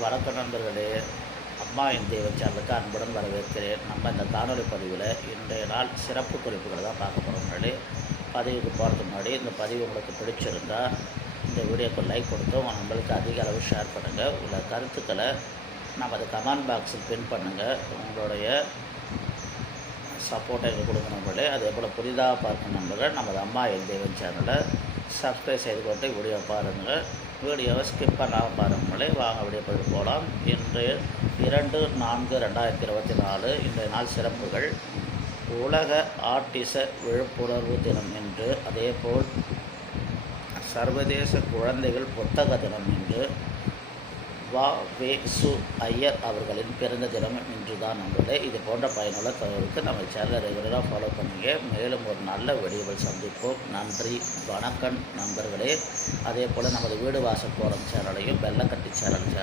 வணக்க நண்பர்களே, அம்மா என் தெய்வம் சேனலுக்கு அன்புடன் வரவேற்கிறேன். நம்ம இந்த காணொலி பதிவில் இன்றைய நாள் சிறப்பு குறிப்புகளை தான் பார்க்க போகிறோம். முன்னாடி பதிவுக்கு போகிறதுக்கு முன்னாடி இந்த பதிவு உங்களுக்கு பிடிச்சிருந்தால் இந்த வீடியோக்கு லைக் கொடுத்து உங்கள் நண்பர்களுக்கு அதிக அளவு ஷேர் பண்ணுங்கள். உள்ள கருத்துக்களை நமது கமெண்ட் பாக்ஸில் பின் பண்ணுங்கள். உங்களுடைய சப்போர்ட்டை எங்களுக்கு கொடுக்க நண்பர்களே. அதே போல் புதிதாக பார்க்கும் நண்பர்கள் நமது அம்மா என் தெய்வம் சேனலை சப்ஸ்கிரைப் செய்து கொண்டு வீடியோ பாருங்கள். வீடியோவை ஸ்கிப் பண்ணாமல் பாருங்களே. வாங்க வீடியோ பதிவு போகலாம். இன்று 2/4/2024 இன்றைய நாள் சிறப்புகள்: உலக ஆட்டிச விழிப்புணர்வு தினம் என்று, அதேபோல் சர்வதேச குழந்தைகள் புத்தக தினம் என்று, வ.வே.சு. ஐயர் அவர்களின் பிறந்த தினம் இன்று தான் நண்பர்களே. இது போன்ற பயனுள்ள தகவலுக்கு நம்ம சேனலை ரெகுலராக ஃபாலோ பண்ணுங்க. மேலும் ஒரு நல்ல வீடியோவில் சந்திப்போம். நன்றி, வணக்கம் நண்பர்களே. அதே போல் நமது வீடு வாசல் போகிற சேனலையும் வெள்ளக்கட்டி சேனலையும்